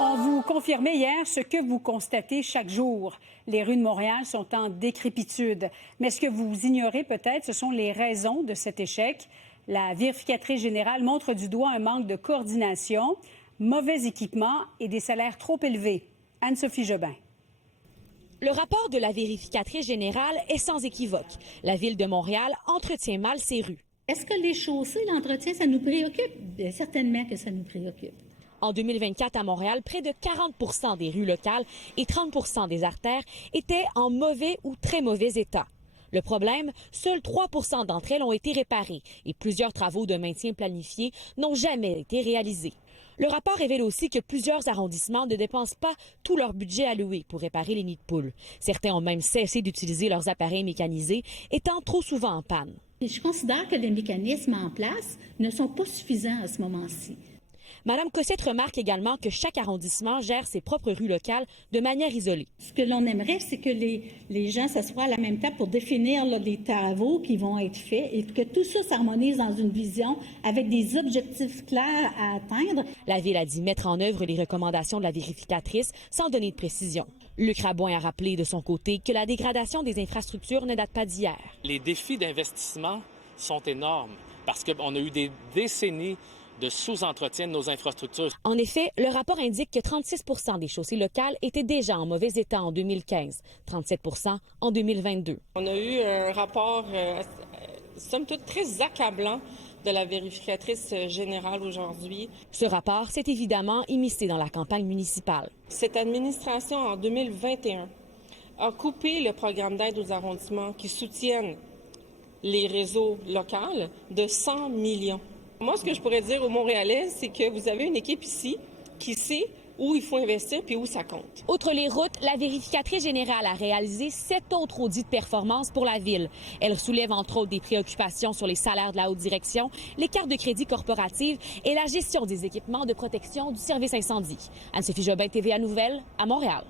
On vous confirmait hier ce que vous constatez chaque jour. Les rues de Montréal sont en décrépitude. Mais ce que vous ignorez peut-être, ce sont les raisons de cet échec. La vérificatrice générale montre du doigt un manque de coordination, mauvais équipement et des salaires trop élevés. Anne-Sophie Jobin. Le rapport de la vérificatrice générale est sans équivoque. La Ville de Montréal entretient mal ses rues. Est-ce que les chaussées, l'entretien, ça nous préoccupe? Bien, certainement que ça nous préoccupe. En 2024, à Montréal, près de 40 des rues locales et 30 des artères étaient en mauvais ou très mauvais état. Le problème, seuls 3 d'entre elles ont été réparées et plusieurs travaux de maintien planifiés n'ont jamais été réalisés. Le rapport révèle aussi que plusieurs arrondissements ne dépensent pas tout leur budget alloué pour réparer les nids de poules. Certains ont même cessé d'utiliser leurs appareils mécanisés, étant trop souvent en panne. Et je considère que les mécanismes en place ne sont pas suffisants à ce moment-ci. Mme Cossette remarque également que chaque arrondissement gère ses propres rues locales de manière isolée. Ce que l'on aimerait, c'est que les gens s'assoient à la même table pour définir les travaux qui vont être faits et que tout ça s'harmonise dans une vision avec des objectifs clairs à atteindre. La Ville a dit mettre en œuvre les recommandations de la vérificatrice sans donner de précision. Luc Rabouin a rappelé de son côté que la dégradation des infrastructures ne date pas d'hier. Les défis d'investissement sont énormes parce qu'on a eu des décennies de sous-entretien de nos infrastructures. En effet, le rapport indique que 36 des chaussées locales étaient déjà en mauvais état en 2015, 37 en 2022. On a eu un rapport, somme toute, très accablant de la vérificatrice générale aujourd'hui. Ce rapport s'est évidemment immiscé dans la campagne municipale. Cette administration, en 2021, a coupé le programme d'aide aux arrondissements qui soutiennent les réseaux locaux de 100 millions. Moi, ce que je pourrais dire aux Montréalais, c'est que vous avez une équipe ici qui sait où il faut investir puis où ça compte. Outre les routes, la vérificatrice générale a réalisé 7 autres audits de performance pour la Ville. Elle soulève entre autres des préoccupations sur les salaires de la haute direction, les cartes de crédit corporatives et la gestion des équipements de protection du service incendie. Anne-Sophie Jobin, TVA Nouvelles, à Montréal.